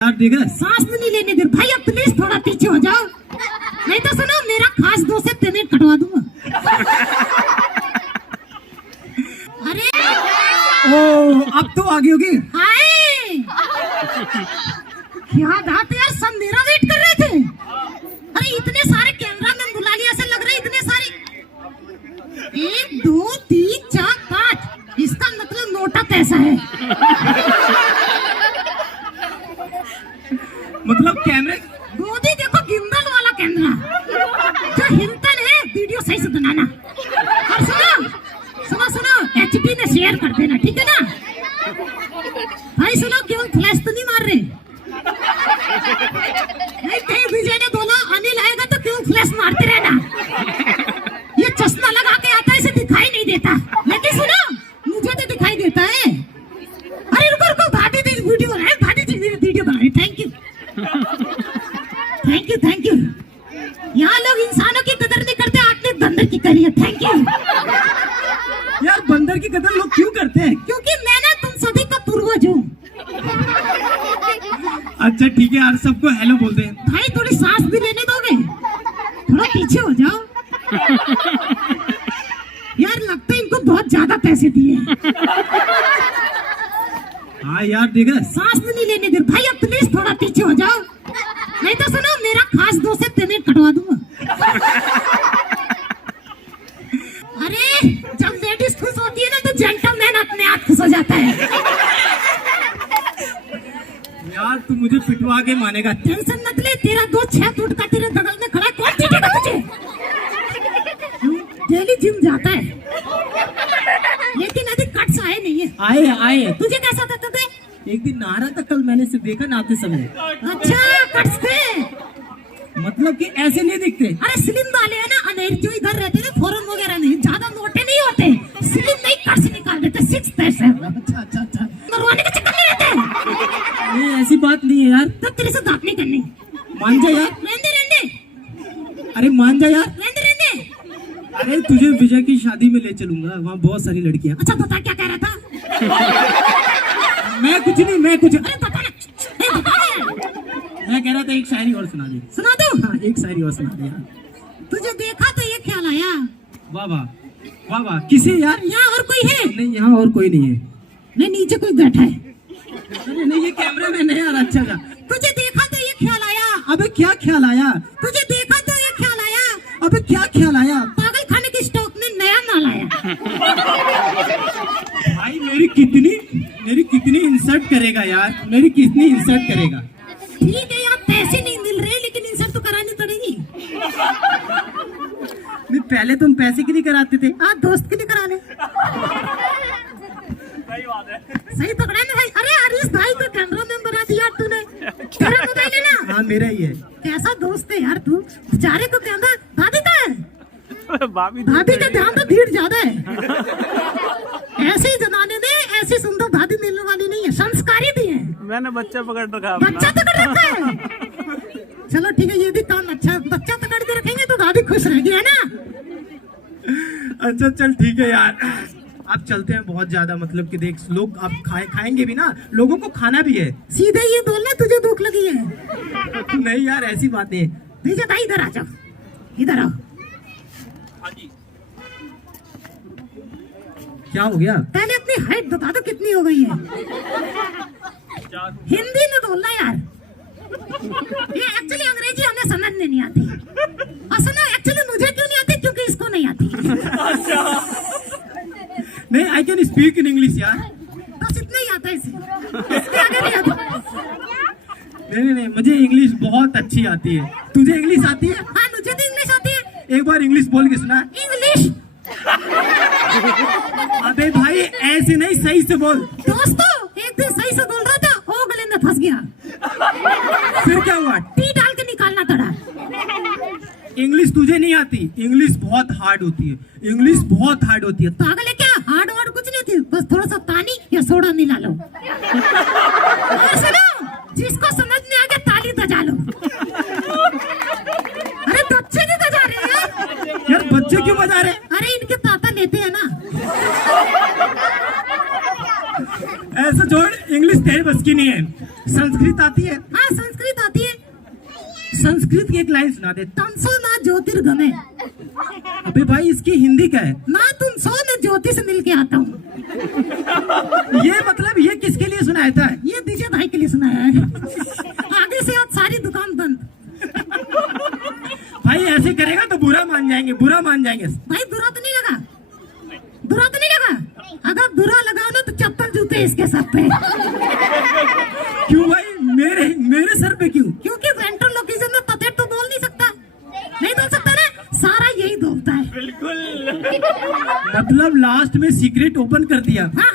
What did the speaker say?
यार देख रहा है? सांस नहीं लेने दे भाई, अब प्लीज थोड़ा पीछे हो जाओ, नहीं तो सुनो मेरा खास दो से पेमेंट कटवा दूंगा। अरे ओ अब तो आगे होगी। हाय क्या बात है यार, सब मेरा वेट कर रहे थे। अरे इतने सारे कैमरा मैन बुला लिया, ऐसा लग रहा है इतने सारे। 1 2 3 4 5, इसका मतलब नोटा कैसा है। मतलब कैमरे मोदी देखो, गिम्बल वाला कैमरा जो हिलता है, वीडियो सही से बनाना। और सुनो सुनो सुनो, एचपी ने शेयर कर देना, ठीक है ना भाई। सुनो, केवल फ्लैश तो नहीं मार रहे, नहीं कहीं विजय ने बोला अनिल आएगा तो केवल फ्लैश मारते रहना। ये चश्मा लगा के आता है, इसे दिखाई नहीं देता, लेकिन सुनो मुझे तो दिखाई देता है। अरे रुको रुको, भाभी जी वीडियो है, भाभी जी मेरी वीडियो बना रही, thank you thank you thank you. यहाँ लोग इंसानों की कदर नहीं करते, आपने बंदर की करी है, थैंक यू। यार बंदर की कदर लोग क्यों करते हैं? क्योंकि मैं ना तुम सभी का पूर्वज हूँ। अच्छा ठीक है यार, सबको हेलो बोलते हैं। भाई थोड़ी सांस भी लेने दोगे? थोड़ा पीछे हो जाओ यार, लगता है इनको बहुत ज्यादा पैसे दिए। हाँ यार देख रहा है? सांस भी नहीं लेने दे भाई, अब प्लीज थोड़ा पीछे हो जाओ, नहीं तो सुनो मेरा खास दो से पेमेंट कटवा दूंगा। अरे जब लेडीज खुश होती है ना, तो जेंटलमैन अपने आप खुश हो जाता है। यार तू मुझे पिटवा के मानेगा। टेंशन मत ले, तेरा 2 6 फुट का तेरे बगल में खड़ा है, कौन पीटेगा तुझे? डेली जिम जाता है, लेकिन अभी कट्स आए नहीं है। आए आए। तुझे कैसा था तबे? एक दिन नहा रहा था कल, मैंने सिर्फ देखा नहाते समय। अच्छा कट्स थे, मतलब कि ऐसे नहीं दिखते। अरे स्लिम वाले है ना, अनेर जो इधर रहते हैं फॉरन वगैरह नहीं, ज्यादा मोटे नहीं होते, स्लिम नहीं कट्स निकाल देते, 6 पैसे। अच्छा अच्छा अच्छा, मरवाने के चक्कर में रहते। नहीं ऐसी बात नहीं है यार। तब तेरे से बात नहीं करनी, मान जा यार। रहने रहने अरे मान जा यार। रहने रहने। अरे तुझे विजय की शादी में ले चलूंगा, वहाँ बहुत सारी लड़कियाँ। अच्छा बता क्या कह रहा था? मैं कुछ नहीं, मैं कुछ। अरे बता ना, बता ना। मैं कह रहा था एक शायरी और सुना दे। सुना दो। हाँ एक शायरी और सुना दे यार। तुझे देखा तो ये ख्याल आया, वाह वाह वाह वाह। किसे यार? यहाँ और कोई है? नहीं यहाँ और कोई नहीं है। नहीं नीचे कोई बैठा है। अरे नहीं ये कैमरा मैन है यार। अच्छा था। तुझे देखा तो ये ख्याल आया, अबे क्या ख्याल आया? तुझे देखा तो ये ख्याल आया, अबे क्या ख्याल आया? पागल खाने के स्टॉक में नया माल आया। भाई मेरी कितनी इंसल्ट करेगा यार, मेरी कितनी इंसल्ट करेगा। ठीक है यार, पैसे नहीं मिल रहे, लेकिन इंसल्ट तो करानी पड़ेगी। नहीं पहले तुम पैसे के लिए कराते थे। आज दोस्त के लिए करा ले। सही पकड़ा ना भाई। अरे हरीश भाई को कैमरा मैन बना दिया तूने, तेरा मोबाइल है ना? हाँ मेरा ही है। कैसा दोस्त है यार तू, बेचारे को कैमरा भाभी का है, भाभी का ध्यान तो भीड़ ज्यादा है। ऐसे जमाने में ऐसी सुंदर भाभी मिलने वाली नहीं है, संस्कारी भी है। मैंने बच्चा पकड़ रखा, बच्चा पकड़ रखा है। चलो ठीक है, ये भी काम अच्छा, बच्चा पकड़ के रखेंगे तो भाभी खुश रहेगी, है ना? अच्छा चल ठीक है यार, आप चलते हैं। बहुत ज्यादा मतलब कि देख लोग अब खाएंगे भी ना, लोगों को खाना भी है। सीधे ये बोलना तुझे भूख लगी है। नहीं यार ऐसी बात नहीं है। विजय भाई इधर आ जाओ, इधर आओ। क्या हो गया? पहले अपनी हाइट बता दो कितनी हो गई है। हिंदी में बोलना यार, ये एक्चुअली अंग्रेजी हमें समझ में नहीं आती। और सुनो एक्चुअली मुझे क्यों नहीं आती, क्योंकि इसको नहीं आती। नहीं I can speak in English यार। बस इतना ही आता है इसे, इसके आगे नहीं आता। नहीं मुझे इंग्लिश बहुत अच्छी आती है। तुझे इंग्लिश आती है? हाँ मुझे तो इंग्लिश आती है। एक बार इंग्लिश बोल के सुना। इंग्लिश। अबे भाई ऐसे नहीं, सही से बोल। दोस्तों एक दिन सही से बोल रहा था, ओ गले में फंस गया। फिर क्या हुआ? टी डाल के निकालना पड़ा। इंग्लिश तुझे नहीं आती? इंग्लिश बहुत हार्ड होती है, इंग्लिश बहुत हार्ड होती है। पागल है क्या? हार्ड वार्ड कुछ नहीं होती, बस थोड़ा सा पानी या सोडा मिला लो। सुनो, जिसको समझ में आ गया ताली बजा लो। अरे बच्चे नहीं बजा रहे यार। यार बच्चे क्यों बजा रहे? अरे इनके ताता लेते हैं ना। ऐसा जोड़, इंग्लिश तेरे बस की नहीं है। संस्कृत आती है? संस्कृत की एक लाइन सुना दे। तमसो ना ज्योतिर्गमय, अबे भाई इसकी हिंदी क्या है? ना तुम सो न ज्योति से मिल के आता हूँ। ये मतलब ये किसके लिए सुनाया था? ये विजय भाई के लिए सुनाया है। आगे से आज सारी दुकान बंद। भाई ऐसे करेगा तो बुरा मान जाएंगे, बुरा मान जाएंगे। भाई बुरा तो नहीं लगा, बुरा तो नहीं लगा। अगर बुरा लगाओ ना तो चप्पल जूते इसके सर पे। क्यों भाई? मेरे सर पे क्यों? क्योंकि वेंट्रोलोक्विज्म में पतेट तो बोल नहीं सकता, नहीं बोल सकता ना, सारा यही बोलता है। मतलब लास्ट में सीक्रेट ओपन कर दिया। हाँ